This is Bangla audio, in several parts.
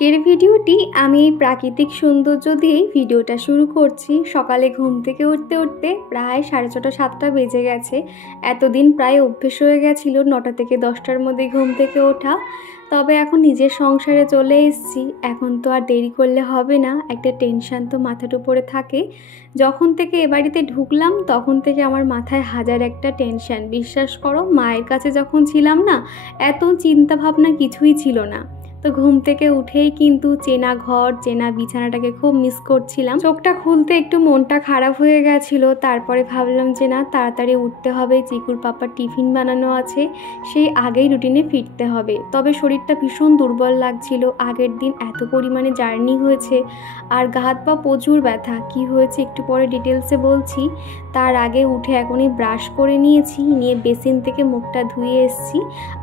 আজকের ভিডিওটি আমি এই প্রাকৃতিক সৌন্দর্য দিয়েই ভিডিওটা শুরু করছি। সকালে ঘুম থেকে উঠতে উঠতে প্রায় 6:30 7টা বেজে গেছে। এতদিন প্রায় অভ্যেস হয়ে গেছিল 9টা থেকে 10টার মধ্যে ঘুম থেকে ওঠা। তবে এখন নিজের সংসারে চলে এসেছি, এখন তো আর দেরি করলে হবে না। একটা টেনশান তো মাথার উপরে থাকে। যখন থেকে এ বাড়িতে ঢুকলাম তখন থেকে আমার মাথায় হাজার একটা টেনশান। বিশ্বাস করো, মায়ের কাছে যখন ছিলাম না, এত চিন্তা ভাবনা কিছুই ছিল না। তো ঘুম থেকে উঠেই কিন্তু চেনা ঘর চেনা বিছানাটাকে খুব মিস করছিলাম। চোখটা খুলতে একটু মনটা খারাপ হয়ে গেছিল। তারপরে ভাবলাম যে না, তাড়াতাড়ি উঠতে হবে, চিকুর পাপার টিফিন বানানো আছে, সেই আগেই রুটিনে ফিরতে হবে। তবে শরীরটা ভীষণ দুর্বল লাগছিল, আগের দিন এত পরিমাণে জার্নি হয়েছে আর গা হাত পা প্রচুর ব্যথা। কি হয়েছে একটু পরে ডিটেলসে বলছি। তার আগে উঠে এখনই ব্রাশ করে নিয়েছি, নিয়ে বেসিন থেকে মুখটা ধুয়ে এসেছি।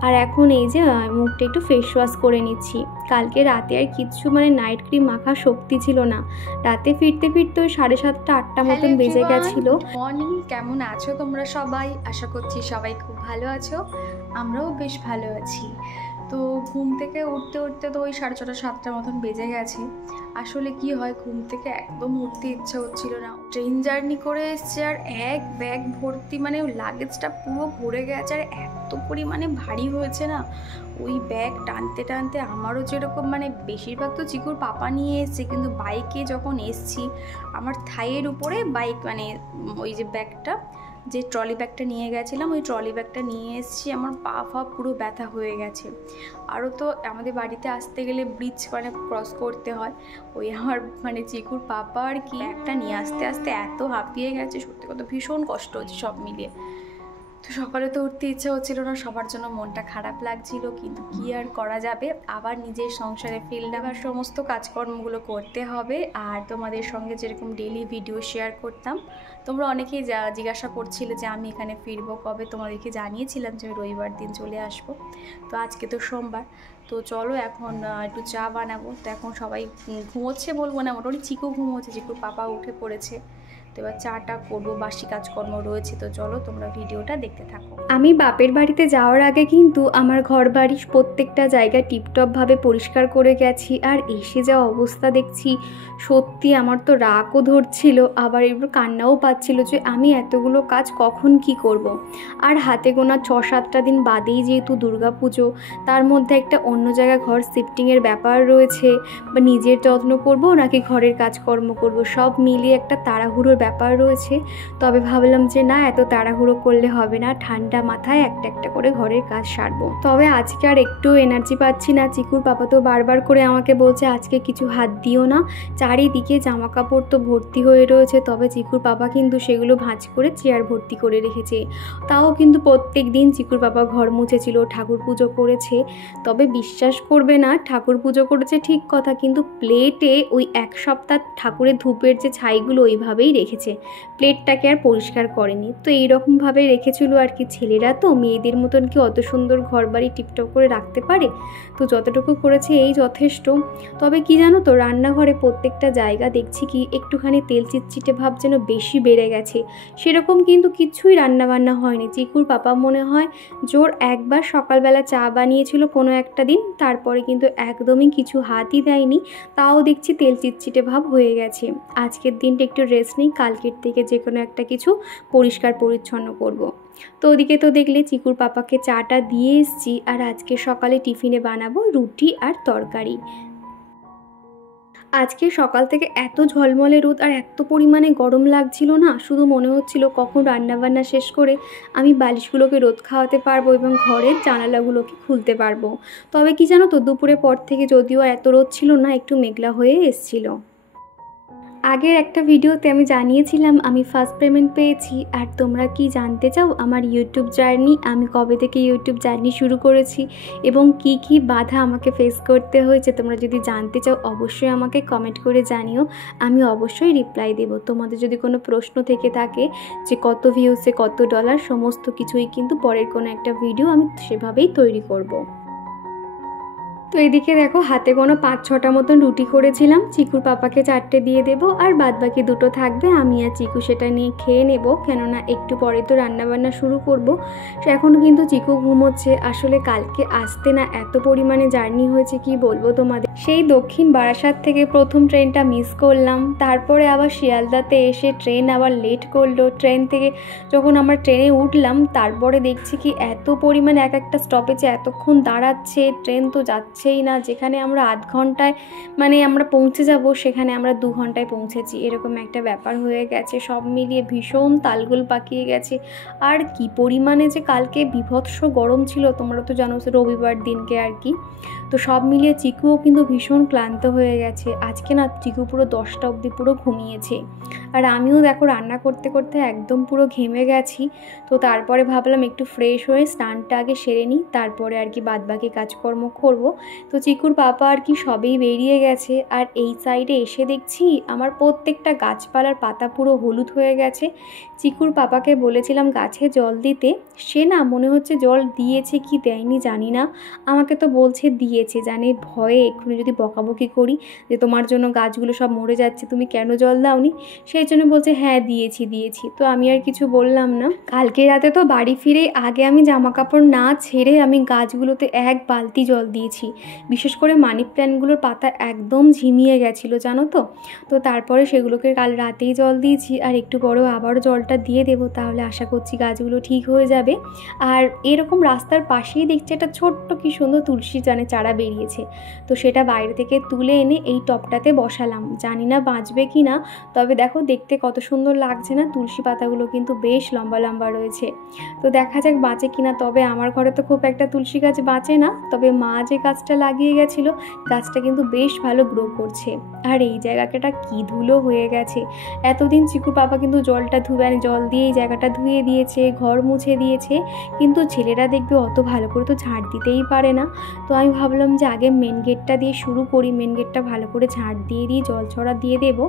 আর এখন এই যে মুখটা একটু ফেস ওয়াশ করে নিচ্ছি। কালকে রাতে আর কিচ্ছু নাইট ক্রিম মাখা শক্তি ছিল না। রাতে ফিরতে ফিরতে ওই 7:30 8টা মতন বেজে গেছিল। মর্নিং, কেমন আছো তোমরা সবাই? আশা করছি সবাই খুব ভালো আছো, আমরাও বেশ ভালো আছি। তো ঘুম থেকে উঠতে উঠতে তো ওই 6:30 7টার মতন বেজে গেছে। আসলে কি হয়, ঘুম থেকে একদম উঠতে ইচ্ছা হচ্ছিল না। ট্রেন জার্নি করে এসছে আর এক ব্যাগ ভর্তি, লাগেজটা পুরো ভরে গেছে আর এত পরিমাণে ভারী হয়েছে না। ওই ব্যাগ টানতে টানতে আমারও যেরকম বেশিরভাগ তো চিকুর পাপা নিয়ে এসছে, কিন্তু বাইকে যখন এসছি আমার থাইয়ের উপরে বাইক ওই যে ব্যাগটা, যে ট্রলি ব্যাগটা নিয়ে গেছিলাম, ওই ট্রলি ব্যাগটা নিয়ে এসেছি। আমার পা ফা পুরো ব্যথা হয়ে গেছে। আরও তো আমাদের বাড়িতে আসতে গেলে ব্রিজ ক্রস করতে হয়। ওই আমার চিকুর পাপা আর কি একটা নিয়ে আসতে আসতে এত হাঁপিয়ে গেছে, সত্যি কথা ভীষণ কষ্ট হচ্ছে সব মিলিয়ে। তো সকালে তো উঠতে ইচ্ছা হচ্ছিল না, সবার জন্য মনটা খারাপ লাগছিল, কিন্তু কি আর করা যাবে। আবার নিজের সংসারে ফিরলাম, আবার সমস্ত কাজকর্মগুলো করতে হবে। আর তোমাদের সঙ্গে যেরকম ডেইলি ভিডিও শেয়ার করতাম, তোমরা অনেকেই জিজ্ঞাসা করছিলে যে আমি এখানে ফিরবো কবে। তোমাদেরকে জানিয়েছিলাম যে আমি রবিবার দিন চলে আসবো। তো আজকে তো সোমবার। তো চলো এখন একটু চা বানাবো। তো এখন সবাই ঘুমোচ্ছে বলবো না, মোটামুটি চিকু ঘুমোচ্ছে, চিকুর পাপা উঠে পড়েছে। তো এবার চাটা করবো, বাসি কাজকর্ম রয়েছে। তো চলো তোমরা ভিডিওটা দেখতে থাকো। আমি বাপের বাড়িতে যাওয়ার আগে কিন্তু আমার ঘর বাড়ির প্রত্যেকটা জায়গা টিপটপভাবে পরিষ্কার করে গেছি। আর এসে যা অবস্থা দেখছি, সত্যি আমার তো রাগও ধরছিল, আবার এবার কান্নাও পাচ্ছিল যে আমি এতগুলো কাজ কখন কি করব। আর হাতে গোনা 6-7টা দিন বাদেই যেহেতু দুর্গাপুজো, তার মধ্যে একটা অন্য জায়গায় ঘর শিফটিংয়ের ব্যাপার রয়েছে, বা নিজের যত্ন করব নাকি ঘরের কাজকর্ম করব, সব মিলিয়ে একটা তাড়াহুড়োর ব্যাপার রয়েছে। তবে ভাবলাম যে না, এত তাড়াহুড়ো করলে হবে না, ঠান্ডা মাথায় একটা একটা করে ঘরের কাজ সারবো। তবে আজকে আর একটু এনার্জি পাচ্ছি না। চিকুর পাপা তো বারবার করে আমাকে বলছে আজকে কিছু হাত দিও না। চারিদিকে জামা কাপড় তো ভর্তি হয়ে রয়েছে, তবে চিকুর পাপা কিন্তু সেগুলো ভাঁজ করে চেয়ার ভর্তি করে রেখেছে। তাও কিন্তু প্রত্যেক দিন চিকুর পাপা ঘর মুছেছিল, ঠাকুর পুজো করেছে। তবে বিশ্বাস করবে না, ঠাকুর পুজো করেছে ঠিক কথা, কিন্তু প্লেটে ওই এক সপ্তাহ ঠাকুরের ধূপের যে ছাইগুলো ওইভাবেই রেখেছে, প্লেটটাকে আর পরিষ্কার করেনি। তো এইরকমভাবে রেখেছিল আর কি। ছেলেরা তো মেয়েদের মতন কি অত সুন্দর ঘর বাড়ি টিপটপ করে রাখতে পারে? তো যতটুকু করেছে এই যথেষ্ট। তবে কি জানো তো, রান্নাঘরে প্রত্যেকটা জায়গা দেখছি কি একটুখানি তেল চিটচিটে ভাব যেন বেশি বেড়ে গেছে। সেরকম কিন্তু কিছুই রান্নাবান্না হয়নি। চিকুর পাপা মনে হয় জোর একবার সকালবেলা চা বানিয়েছিল কোনো একটা দিন, তারপরে কিন্তু একদমই কিছু হাতই দেয়নি। তাও দেখছি তেল চিটচিটে ভাব হয়ে গেছে। আজকের দিনটা একটু রেস্ট নেই, কালকের থেকে যে কোনো একটা কিছু পরিষ্কার পরিচ্ছন্ন করব। তো ওদিকে তো দেখলে চিকুর পাপাকে চাটা দিয়ে এসছি। আর আজকে সকালে টিফিনে বানাবো রুটি আর তরকারি। আজকে সকাল থেকে এত ঝলমলে রোদ আর এত পরিমাণে গরম লাগছিল না, শুধু মনে হচ্ছিল কখন রান্নাবান্না শেষ করে আমি বালিশগুলোকে রোদ খাওয়াতে পারবো এবং ঘরের জানালাগুলোকে খুলতে পারবো। তবে কি জানো তো, দুপুরের পর থেকে যদিও এত রোদ ছিল না, একটু মেঘলা হয়ে এসছিল। আগের একটা ভিডিওতে আমি জানিয়েছিলাম আমি ফার্স্ট পেমেন্ট পেয়েছি। আর তোমরা কি জানতে চাও আমার ইউটিউব জার্নি, আমি কবে থেকে ইউটিউব জার্নি শুরু করেছি এবং কি কি বাধা আমাকে ফেস করতে হয়েছে, তোমরা যদি জানতে চাও অবশ্যই আমাকে কমেন্ট করে জানিও, আমি অবশ্যই রিপ্লাই দেব। তোমাদের যদি কোনো প্রশ্ন থেকে থাকে যে কত ভিউসে কত ডলার, সমস্ত কিছুই কিন্তু পরের কোনো একটা ভিডিও আমি সেভাবেই তৈরি করব। তো এদিকে দেখো হাতে কোনো 5-6টা মতন রুটি করেছিলাম, চিকুর পাপাকে 4টে দিয়ে দেবো, আর বাদবাকি 2টো থাকবে, আমি আর চিকু সেটা নিয়ে খেয়ে নেব, কেননা একটু পরে তো রান্নাবান্না শুরু করব। এখনও কিন্তু চিকু ঘুমোচ্ছে। আসলে কালকে আসতে না এত পরিমাণে জার্নি হয়েছে কি বলবো তোমাদের। সেই দক্ষিণ বারাসাত থেকে প্রথম ট্রেনটা মিস করলাম, তারপরে আবার শিয়ালদাতে এসে ট্রেন আবার লেট করলো। ট্রেন থেকে যখন আমরা ট্রেনে উঠলাম তারপরে দেখছি কি এত পরিমাণে এক একটা স্টপেজে এতক্ষণ দাঁড়াচ্ছে, ট্রেন তো যাচ্ছেই না। যেখানে আমরা আধ ঘন্টায় মানে আমরা পৌঁছে যাব সেখানে আমরা 2 ঘন্টায় পৌঁছেছি, এরকম একটা ব্যাপার হয়ে গেছে। সব মিলিয়ে ভীষণ তালগোল পাকিয়ে গেছে। আর কি পরিমাণে যে কালকে বিভৎস গরম ছিল, তোমরা তো জানো, রবিবার দিনকে আর কি। তো সব মিলিয়ে চিকুও কিন্তু ভীষণ ক্লান্ত হয়ে গেছে। আজকে না চিকু পুরো 10টা অবধি পুরো ঘুমিয়েছে, আর আমিও দেখো রান্না করতে করতে একদম পুরো ঘেমে গেছি। তো তারপরে ভাবলাম একটু ফ্রেশ হয়ে স্নানটা আগে সেরে নিই, তারপরে আর কি বাদবাকি কাজকর্ম করব। তো চিকুর পাপা আর কি সবেই বেরিয়ে গেছে। আর এই সাইডে এসে দেখছি আমার প্রত্যেকটা গাছপালার পাতা পুরো হলুদ হয়ে গেছে। চিকুর পাপাকে বলেছিলাম গাছে জল দিতে, সে না মনে হচ্ছে জল দিয়েছে কি দেয়নি জানি না, আমাকে তো বলছে দিয়েছে, জানি ভয়ে এক্ষুনি যদি বকাবকি করি যে তোমার জন্য গাছগুলো সব মরে যাচ্ছে, তুমি কেন জল দাওনি, সেই জন্য বলছে হ্যাঁ দিয়েছি। তো আমি আর কিছু বললাম না। কালকে রাতে তো বাড়ি ফিরেই আগে আমি জামা কাপড় না ছেড়ে আমি গাছগুলোতে 1 বালতি জল দিয়েছি। বিশেষ করে মানি প্ল্যান্টগুলোর পাতা একদম ঝিমিয়ে গেছিলো জানো তো। তো তারপরে সেগুলোকে কাল রাতেই জল দিয়েছি, আর একটু পরেও আবারও জলটা দিয়ে দেবো, তাহলে আশা করছি গাছগুলো ঠিক হয়ে যাবে। আর এরকম রাস্তার পাশেই দেখছি একটা ছোট্ট কি সুন্দর তুলসী চারা বেরিয়েছে। তো সেটা বাইরে থেকে তুলে এনে এই টবটাতে বসালাম, জানি না বাঁচবে কি না, তবে দেখো দেখতে কত সুন্দর লাগছে না। তুলসী পাতাগুলো কিন্তু বেশ লম্বা লম্বা রয়েছে, তো দেখা যাক বাঁচে কিনা। তবে আমার ঘরে তো খুব একটা তুলসী গাছ বাঁচে না, তবে মা যে গাছটা লাগিয়ে গেছিলো গাছটা কিন্তু বেশ ভালো গ্রো করছে। আর এই জায়গাটা কি ধুলো হয়ে গেছে। এতদিন চিকুর পাপা কিন্তু জলটা জল দিয়ে এই জায়গাটা ধুয়ে দিয়েছে, ঘর মুছে দিয়েছে, কিন্তু ছেলেরা দেখবে অত ভালো করে তো ঝাড় দিতেই পারে না। তো আমি ভাবলাম যে আগে মেন গেটটা দিয়ে শুরু করি, মেন গেটটা ভালো করে ঝাড় দিয়ে জল ছড়া দিয়ে দেবো।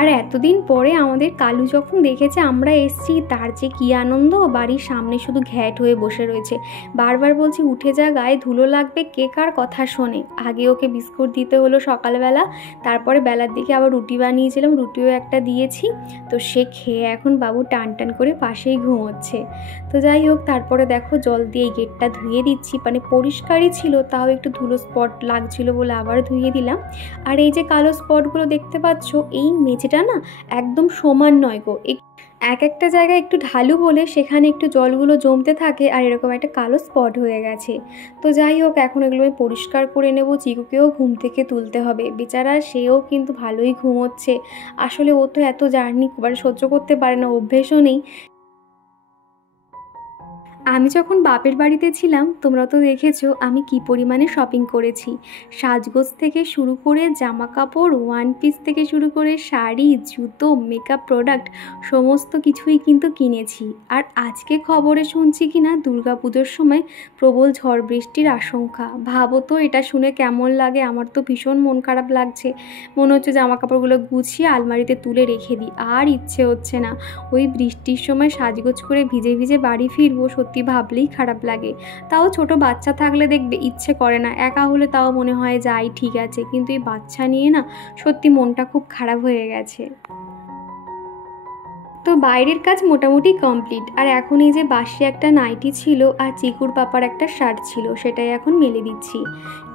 আর এতদিন পরে আমাদের কালু যখন দেখেছে আমরা এসছি, তার যে কী আনন্দ, বাড়ির সামনে শুধু ঘ্যাট হয়ে বসে রয়েছে। বারবার বলছি উঠে যা, গায়ে ধুলো লাগবে, কে কার কথা শোনে। আগে ওকে বিস্কুট দিতে হলো সকালবেলা, তারপরে বেলার দিকে আবার রুটি বানিয়েছিলাম, রুটিও একটা দিয়েছি। তো সে খেয়ে এখন বাবু টান টান করে পাশেই ঘুমোচ্ছে। তো যাই হোক, তারপরে দেখো জল দিয়ে এই গেটটা ধুয়ে দিচ্ছি, মানে পরিষ্কারই ছিল, তাও একটু ধুলো স্পট লাগছিল বলে আবার ধুয়ে দিলাম। আর এই যে কালো স্পটগুলো দেখতে পাচ্ছ, এই মেঝেটা না একদম সমান নয় গো, এক একটা জায়গায় একটু ঢালু বলে সেখানে একটু জলগুলো জমতে থাকে, আর এরকম একটা কালো স্পট হয়ে গেছে। তো যাই হোক, এখন এগুলো আমি পরিষ্কার করে নেব। চিকুকেও ঘুম থেকে তুলতে হবে, বেচারা সেও কিন্তু ভালোই ঘুমোচ্ছে। আসলে ও তো এত জার্নি সহ্য করতে পারে না, অভ্যেসও নেই। আমি যখন বাপের বাড়িতে ছিলাম তোমরা তো দেখেছো আমি কি পরিমাণে শপিং করেছি। সাজগোজ থেকে শুরু করে জামা কাপড়, 1 পিস থেকে শুরু করে শাড়ি, জুতো, মেকআপ প্রোডাক্ট সমস্ত কিছুই কিন্তু কিনেছি। আর আজকে খবরে শুনছি কি না দুর্গাপুজোর সময় প্রবল ঝড় বৃষ্টির আশঙ্কা। ভাবো তো এটা শুনে কেমন লাগে, আমার তো ভীষণ মন খারাপ লাগছে। মনে হচ্ছে জামা কাপড়গুলো গুছিয়ে আলমারিতে তুলে রেখে দিই, আর ইচ্ছে হচ্ছে না ওই বৃষ্টির সময় সাজগোজ করে ভিজে ভিজে বাড়ি ফিরবো, সত্যি ভাবলেই খারাপ লাগে। তাও ছোট বাচ্চা থাকলে দেখবে ইচ্ছে করে না, একা হলে তাও মনে হয় যাই ঠিক আছে, কিন্তু এই বাচ্চা নিয়ে না সত্যি মনটা খুব খারাপ হয়ে গেছে। তো বাইরের কাজ মোটামুটি কমপ্লিট। আর এখন এই যে বাসি একটা নাইটি ছিল আর চিকুর পাপার একটা শার্ট ছিল, সেটাই এখন মেলে দিচ্ছি।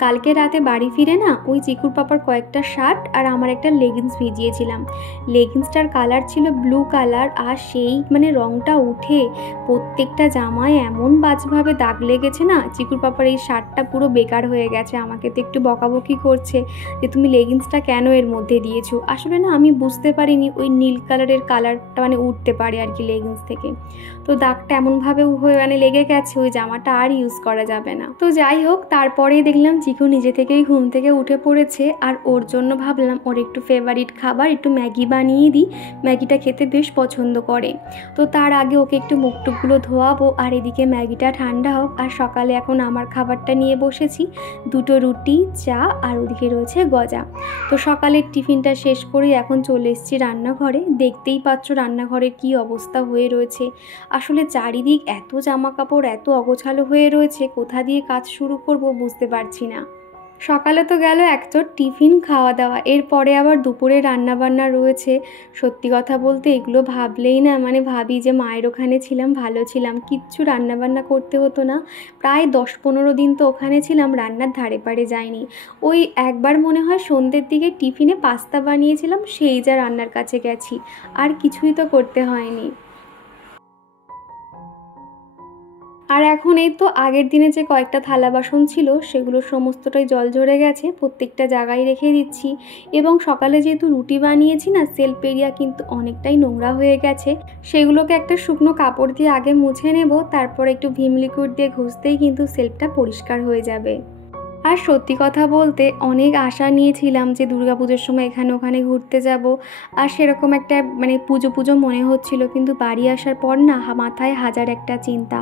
কালকে রাতে বাড়ি ফিরে না ওই চিকুর পাপার কয়েকটা শার্ট আর আমার একটা লেগিংস ভিজিয়েছিলাম। লেগিংসটার কালার ছিল ব্লু কালার, আর সেই মানে রঙটা উঠে প্রত্যেকটা জামায় এমন বাজভাবে দাগ লেগেছে না, চিকুর পাপার এই শার্টটা পুরো বেকার হয়ে গেছে। আমাকে তো একটু বকাবকি করছে যে তুমি লেগিংসটা কেন এর মধ্যে দিয়েছো। আসলে না আমি বুঝতে পারিনি ওই নীল কালারের কালারটা মানে উঠতে পারে আর কি লেগিংস থেকে। তো দাগটা এমনভাবে মানে লেগে গেছে, ওই জামাটা আর ইউজ করা যাবে না। তো যাই হোক, তারপরেই দেখলাম চিকু নিজে থেকেই ঘুম থেকে উঠে পড়েছে, আর ওর জন্য ভাবলাম ওর একটু ফেভারিট খাবার একটু ম্যাগি বানিয়ে দিই, ম্যাগিটা খেতে বেশ পছন্দ করে। তো তার আগে ওকে একটু মুখটুকগুলো ধোয়াবো, আর এদিকে ম্যাগিটা ঠান্ডা হোক। আর সকালে এখন আমার খাবারটা নিয়ে বসেছি, 2টো রুটি, চা, আর ওদিকে রয়েছে গজা। তো সকালের টিফিনটা শেষ করে এখন চলে এসেছি রান্নাঘরে। দেখতেই পাচ্ছ রান্নাঘর রান্নাঘরের কি অবস্থা হয়ে রয়েছে। আসলে চারিদিক এত জামা কাপড় এত অগোছালো হয়ে রয়েছে, কোথা দিয়ে কাজ শুরু করব বুঝতে পারছি না। সকালে তো গেল একচোট টিফিন খাওয়া দাওয়া, এরপরে আবার দুপুরে রান্নাবান্না রয়েছে। সত্যি কথা বলতে এগুলো ভাবলেই না ভাবি যে মায়ের ওখানে ছিলাম ভালো ছিলাম, কিচ্ছু রান্নাবান্না করতে হতো না। প্রায় 10-15 দিন তো ওখানে ছিলাম, রান্নার ধারে পাড়ে যায়নি। ওই একবার মনে হয় সন্ধ্যের দিকে টিফিনে পাস্তা বানিয়েছিলাম, সেই যা রান্নার কাছে গেছি, আর কিছুই তো করতে হয়নি। আর এখন এই তো আগের দিনে যে কয়েকটা থালা বাসন ছিল সেগুলো সমস্তটাই জল ঝরে গেছে, প্রত্যেকটা জায়গায় রেখে দিচ্ছি। এবং সকালে যেহেতু রুটি বানিয়েছি না, সেলফ এরিয়া কিন্তু অনেকটাই নোংরা হয়ে গেছে, সেগুলোকে একটা শুকনো কাপড় দিয়ে আগে মুছে নেব, তারপর একটু ভিম লিকুইড দিয়ে ঘষতেই কিন্তু সেলফটা পরিষ্কার হয়ে যাবে। আর সত্যি কথা বলতে অনেক আশা নিয়েছিলাম যে দুর্গাপুজোর সময় এখানে ওখানে ঘুরতে যাব, আর সেরকম একটা পুজো পুজো মনে হচ্ছিল। কিন্তু বাড়ি আসার পর না মাথায় হাজার একটা চিন্তা।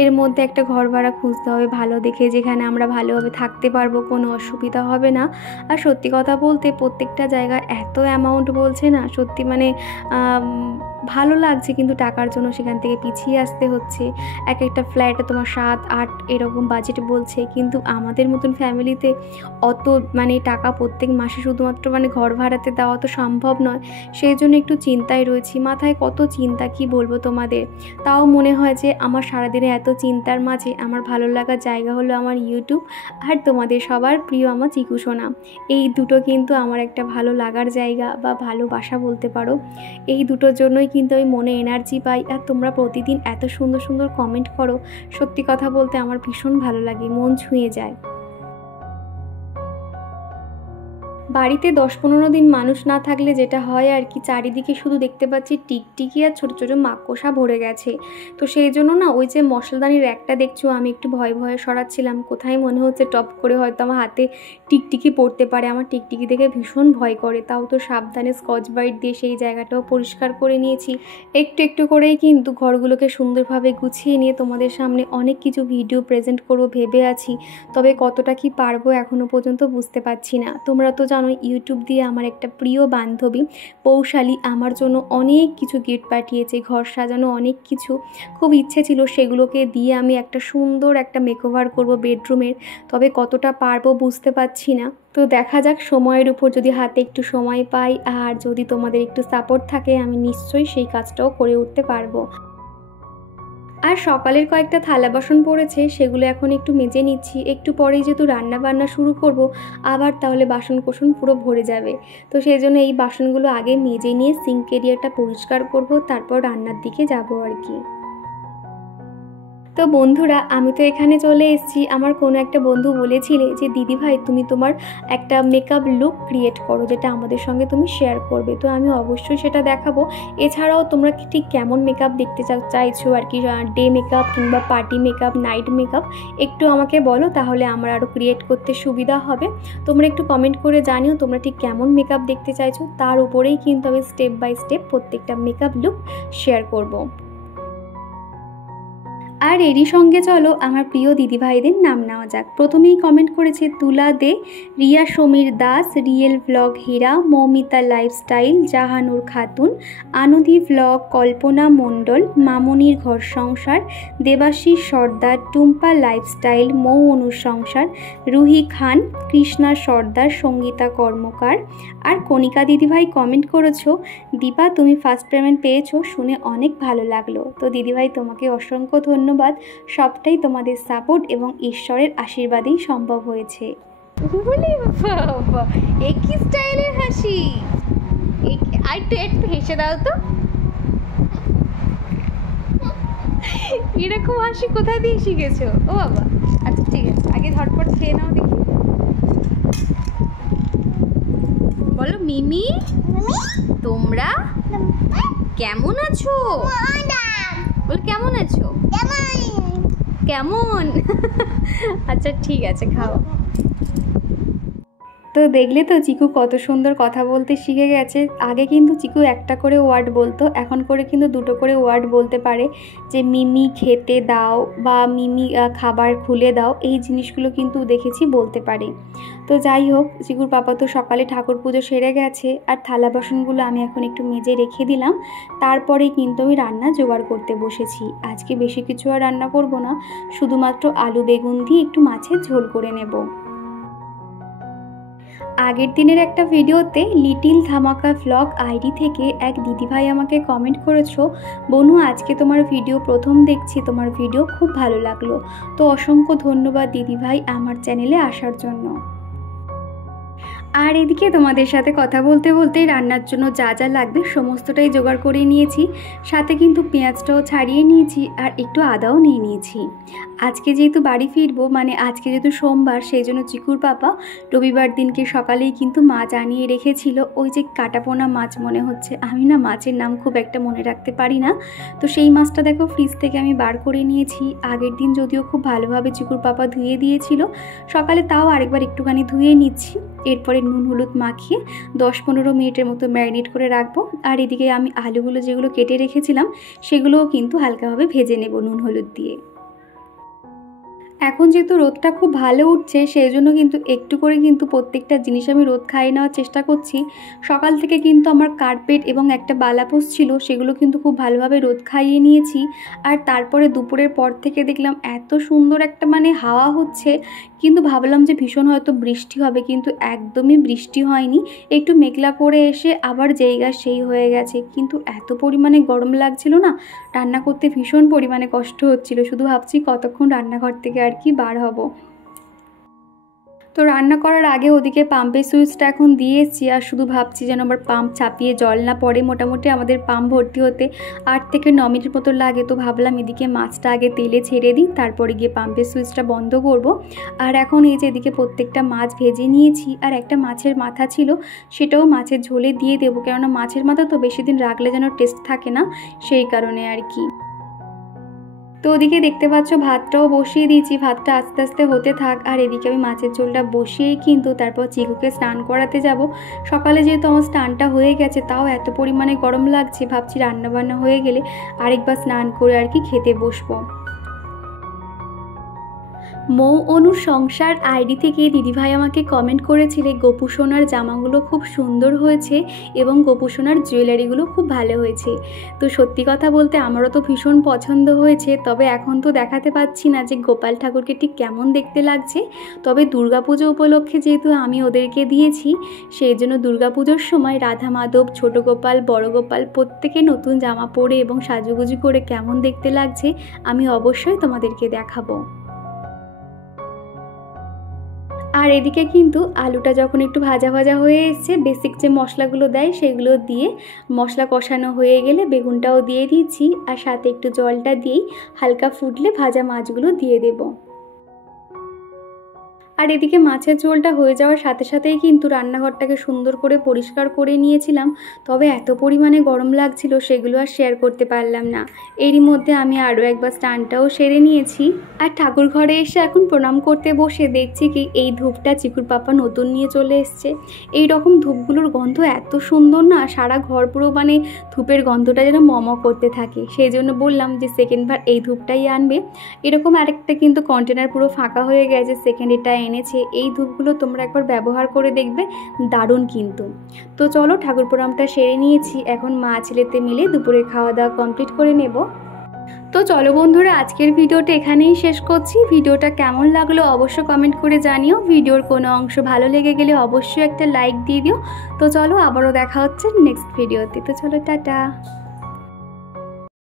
এর মধ্যে একটা ঘর ভাড়া খুঁজতে হবে ভালো দেখে, যেখানে আমরা ভালোভাবে থাকতে পারবো, কোনো অসুবিধা হবে না। আর সত্যি কথা বলতে প্রত্যেকটা জায়গায় এত অ্যামাউন্ট বলছে না, সত্যি ভালো লাগছে, কিন্তু টাকার জন্য সেখান থেকে পিছিয়ে আসতে হচ্ছে। এক একটা ফ্ল্যাটে তোমার 7-8 এরকম বাজেট বলছে, কিন্তু আমাদের মতন ফ্যামিলিতে অত টাকা প্রত্যেক মাসে শুধুমাত্র ঘর ভাড়াতে দেওয়া তো সম্ভব নয়। সেই জন্য একটু চিন্তায় রয়েছি, মাথায় কত চিন্তা কি বলবো তোমাদের। তাও মনে হয় যে আমার সারাদিনে এত চিন্তার মাঝে আমার ভালো লাগার জায়গা হলো আমার ইউটিউব, আর তোমাদের সবার প্রিয় আমার চিকু সোনা। এই দুটো কিন্তু আমার একটা ভালো লাগার জায়গা বা ভালোবাসা বলতে পারো। এই দুটোর জন্যই কিন্তু আমি মনে এনার্জি পাই, আর তোমরা প্রতিদিন এত সুন্দর সুন্দর কমেন্ট করো, সত্যি কথা বলতে আমার ভীষণ ভালো লাগে, মন ছুঁয়ে যায়। বাড়িতে 10-15 দিন মানুষ না থাকলে যেটা হয় আর কি, চারিদিকে শুধু দেখতে পাচ্ছি টিকটিকি আর ছোটো ছোটো মাকড়সা ভরে গেছে। তো সেই জন্য না ওই যে মশলাদানির র্যাকটা দেখছো আমি একটু ভয়ে ভয়ে সরাচ্ছিলাম, কোথায় মনে হচ্ছে টপ করে হয়তো আমার হাতে টিকটিকি পড়তে পারে। আমার টিকটিকি দেখে ভীষণ ভয় করে, তাও তো সাবধানে স্কচ ব্রাইট দিয়ে সেই জায়গাটাও পরিষ্কার করে নিয়েছি। একটু একটু করেই কিন্তু ঘরগুলোকে সুন্দরভাবে গুছিয়ে নিয়ে তোমাদের সামনে অনেক কিছু ভিডিও প্রেজেন্ট করবো ভেবে আছি, তবে কতটা কি পারবো এখনও পর্যন্ত বুঝতে পারছি না। তোমরা তো ইউটিউব দিয়ে আমার একটা প্রিয় বান্ধবী পৌশালী আমার জন্য অনেক কিছু গিফট পাঠিয়েছে, ঘর সাজানো অনেক কিছু, খুব ইচ্ছে ছিল সেগুলোকে দিয়ে আমি একটা সুন্দর একটা মেকওভার করব বেডরুমের, তবে কতটা পারবো বুঝতে পারছি না। তো দেখা যাক, সময়ের উপর যদি হাতে একটু সময় পাই আর যদি তোমাদের একটু সাপোর্ট থাকে, আমি নিশ্চয়ই সেই কাজটাও করে উঠতে পারবো। আর সকালের কয়েকটা থালা বাসন পড়েছে, সেগুলো এখন একটু মেজে নিচ্ছি। একটু পরেই যেহেতু রান্না বান্না শুরু করব, আবার তাহলে বাসন কোসন পুরো ভরে যাবে। তো সেই জন্য এই বাসনগুলো আগে মেজে নিয়ে সিঙ্ক এরিয়াটা পরিষ্কার করব, তারপর রান্নার দিকে যাব আর কি। তো বন্ধুরা, আমি তো এখানে চলে এসেছি। আমার কোনো একটা বন্ধু বলেছিলে যে দিদি ভাই তুমি তোমার একটা মেকআপ লুক ক্রিয়েট করো, যেটা আমাদের সঙ্গে তুমি শেয়ার করবে। তো আমি অবশ্যই সেটা দেখাবো। এছাড়াও তোমরা ঠিক কেমন মেকআপ দেখতে চাইছো আর কি, ডে মেকআপ কিংবা পার্টি মেকআপ, নাইট মেকআপ, একটু আমাকে বলো, তাহলে আমার আরও ক্রিয়েট করতে সুবিধা হবে। তোমরা একটু কমেন্ট করে জানিও তোমরা ঠিক কেমন মেকআপ দেখতে চাইছো, তার উপরেই কিন্তু আমি স্টেপ বাই স্টেপ প্রত্যেকটা মেকআপ লুক শেয়ার করব। আর এরই সঙ্গে চলো আমার প্রিয় দিদিভাইদের নাম নেওয়া যাক। প্রথমেই কমেন্ট করেছে তুলা দে, রিয়া সমীর দাস, রিয়েল ব্লগ হীরা, মৌমিতা লাইফস্টাইল, জাহানুর খাতুন, আনধি ব্লগ, কল্পনা মণ্ডল, মামনির ঘর সংসার, দেবাশিস সর্দার, টুম্পা লাইফস্টাইল, মৌ অনুর সংসার, রুহি খান, কৃষ্ণা সর্দার, সঙ্গীতা কর্মকার। আর কণিকা দিদিভাই কমেন্ট করেছো, দীপা তুমি ফার্স্ট পেমেন্ট পেয়েছো, শুনে অনেক ভালো লাগলো। তো দিদিভাই তোমাকে অসংখ্য ধন্যবাদ, সবটাই তোমাদের সাপোর্ট এবং ঈশ্বরের আশীর্বাদেই সম্ভব হয়েছে। একই স্টাইলের হাসি, একটু হেসে দাও তো। এরকম হাসি কোথা দিয়ে শিখেছো? ও বাবা, আচ্ছা ঠিক আছে, আগে ঝটপট খেয়ে নাও দেখি। বলো মিমি, তোমরা কেমন আছো? বলো কেমন আছো? কেমন? আচ্ছা ঠিক আছে, খাও। তো দেখলে তো চিকু কত সুন্দর কথা বলতে শিখে গেছে। আগে কিন্তু চিকু একটা করে ওয়ার্ড বলতো, এখন করে কিন্তু দুটো করে ওয়ার্ড বলতে পারে, যে মিমি খেতে দাও বা মিমি খাবার খুলে দাও, এই জিনিসগুলো কিন্তু দেখেছি বলতে পারে। তো যাই হোক, চিকুর পাপা তো সকালে ঠাকুর পুজো সেরে গেছে, আর থালা বাসনগুলো আমি এখন একটু মেজে রেখে দিলাম। তারপরেই কিন্তু আমি রান্না জোগাড় করতে বসেছি। আজকে বেশি কিছু আর রান্না করব না, শুধুমাত্র আলু বেগুন দিয়ে একটু মাছের ঝোল করে নেব। আগের দিনের একটা ভিডিওতে লিটিল ধামাকা ভ্লগ আইডি থেকে এক দিদিভাই আমাকে কমেন্ট করেছো, বনু আজকে তোমার ভিডিও প্রথম দেখছি, তোমার ভিডিও খুব ভালো লাগলো। তো অসংখ্য ধন্যবাদ দিদিভাই আমার চ্যানেলে আসার জন্য। আর এদিকে তোমাদের সাথে কথা বলতে বলতেই রান্নার জন্য যা যা লাগবে সমস্তটাই জোগাড় করে নিয়েছি, সাথে কিন্তু পেঁয়াজটাও ছাড়িয়ে নিয়েছি আর একটু আদাও নিয়ে নিয়েছি। আজকে যেহেতু বাড়ি ফিরবো, মানে আজকে যেহেতু সোমবার, সেই জন্য চিকুর পাপা রবিবার দিনকে সকালেই কিন্তু মাছ আনিয়ে রেখেছিল। ওই যে কাটাপোনা মাছ মনে হচ্ছে, আমি না মাছের নাম খুব একটা মনে রাখতে পারি না। তো সেই মাছটা দেখো ফ্রিজ থেকে আমি বার করে নিয়েছি। আগের দিন যদিও খুব ভালোভাবে চিকুর পাপা ধুয়ে দিয়েছিল, সকালে তাও আরেকবার একটুখানি ধুয়ে নিচ্ছি। এরপরে নুন হলুদ মাখিয়ে 10-15 মিনিটের মতো ম্যারিনেট করে রাখবো। আর এদিকে আমি আলুগুলো যেগুলো কেটে রেখেছিলাম সেগুলোও কিন্তু হালকাভাবে ভেজে নেব নুন হলুদ দিয়ে। এখন যেহেতু রোদটা খুব ভালো উঠছে, সেই জন্য কিন্তু একটু করে কিন্তু প্রত্যেকটা জিনিস আমি রোদ খাইয়ে নেওয়ার চেষ্টা করছি। সকাল থেকে কিন্তু আমার কার্পেট এবং একটা বালাপোস ছিল, সেগুলো কিন্তু খুব ভালোভাবে রোদ খাইয়ে নিয়েছি। আর তারপরে দুপুরের পর থেকে দেখলাম এত সুন্দর একটা হাওয়া হচ্ছে, কিন্তু ভাবলাম যে ভীষণ হয়তো বৃষ্টি হবে, কিন্তু একদমই বৃষ্টি হয়নি। একটু মেঘলা করে এসে আবার জায়গা সেই হয়ে গেছে, কিন্তু এত পরিমাণে গরম লাগছিল না, রান্না করতে ভীষণ পরিমাণে কষ্ট হচ্ছিল। শুধু ভাবছি কতক্ষণ রান্নাঘর থেকে আর কি বার হব। তো রান্না করার আগে ওদিকে পাম্পের সুইচটা এখন দিয়ে এসেছি, আর শুধু ভাবছি যেন আবার পাম্প চাপিয়ে জল না পড়ে। মোটামুটি আমাদের পাম্প ভর্তি হতে 8 থেকে 9 মিনিট মতো লাগে। তো ভাবলাম এদিকে মাছটা আগে তেলে ছেড়ে দিই, তারপরে গিয়ে পাম্পের সুইচটা বন্ধ করব। আর এখন এই যে এদিকে প্রত্যেকটা মাছ ভেজে নিয়েছি, আর একটা মাছের মাথা ছিল সেটাও মাছের ঝোলে দিয়ে দেবো, কেননা মাছের মাথা তো বেশি দিন রাখলে যেন টেস্ট থাকে না, সেই কারণে আর কি। তো ওদিকে দেখতে পাচ্ছ ভাতটাও বসিয়ে দিয়েছি, ভাতটা আস্তে আস্তে হতে থাক। আর এদিকে আমি মাছের ঝোলটা বসিয়েই কিন্তু তারপর চিকুকে স্নান করাতে যাব। সকালে যেহেতু আমার স্নানটা হয়ে গেছে, তাও এত পরিমাণে গরম লাগছে, ভাবছি রান্নাবান্না হয়ে গেলে আরেকবার স্নান করে আর কি খেতে বসবো। মৌ অনুর সংসার আইডি থেকে দিদিভাই আমাকে কমেন্ট করেছিলে, গোপু সোনার জামাগুলো খুব সুন্দর হয়েছে এবং গোপু সোনার জুয়েলারিগুলো খুব ভালো হয়েছে। তো সত্যি কথা বলতে আমারও তো ভীষণ পছন্দ হয়েছে, তবে এখন তো দেখাতে পাচ্ছি না যে গোপাল ঠাকুরকে ঠিক কেমন দেখতে লাগছে। তবে দুর্গাপুজো উপলক্ষে যেহেতু আমি ওদেরকে দিয়েছি, সেই জন্য দুর্গাপুজোর সময় রাধা মাধব, ছোট গোপাল, বড় গোপাল প্রত্যেকে নতুন জামা পরে এবং সাজুগুজু করে কেমন দেখতে লাগছে আমি অবশ্যই তোমাদেরকে দেখাবো। আর এদিকে কিন্তু আলুটা যখন একটু ভাজা ভাজা হয়ে এসছে, বেসিক যে মশলাগুলো দেয় সেগুলো দিয়ে মশলা কষানো হয়ে গেলে বেগুনটাও দিয়ে দিচ্ছি, আর সাথে একটু জলটা দিয়েই হালকা ফুটলে ভাজা মাছগুলো দিয়ে দেবো। আর এদিকে মাছের ঝোলটা হয়ে যাওয়ার সাথে সাথেই কিন্তু রান্নাঘরটাকে সুন্দর করে পরিষ্কার করে নিয়েছিলাম। তবে এত পরিমাণে গরম লাগছিল সেগুলো আর শেয়ার করতে পারলাম না। এরই মধ্যে আমি আরও একবার স্নানটাও সেরে নিয়েছি। আর ঠাকুর ঘরে এসে এখন প্রণাম করতে বসে দেখছি কি এই ধূপটা চিকুর পাপা নতুন নিয়ে চলে এসছে। এই রকম ধূপগুলোর গন্ধ এত সুন্দর না, সারা ঘর পুরো ধূপের গন্ধটা যেন মম করতে থাকে। সেই জন্য বললাম যে সেকেন্ডবার এই ধূপটাই আনবে। এরকম আরেকটা কিন্তু কন্টেনার পুরো ফাঁকা হয়ে গেছে, সেকেন্ড এটা এনেছে। এই ধূপগুলো তোমরা একবার ব্যবহার করে দেখবে, দারুণ কিন্তু। তো চলো ঠাকুর প্রণামটা সেরে নিয়েছি, এখন মা ছেলেতে মিলে দুপুরে খাওয়া দাওয়া কমপ্লিট করে নেব। তো চলো বন্ধুরা, আজকের ভিডিওটা এখানেই শেষ করছি। ভিডিওটা কেমন লাগলো অবশ্যই কমেন্ট করে জানিও। ভিডিওর কোনো অংশ ভালো লেগে গেলে অবশ্যই একটা লাইক দিয়ে দিও। তো চলো আবারও দেখা হচ্ছে নেক্সট ভিডিওতে। তো চলো টাটা।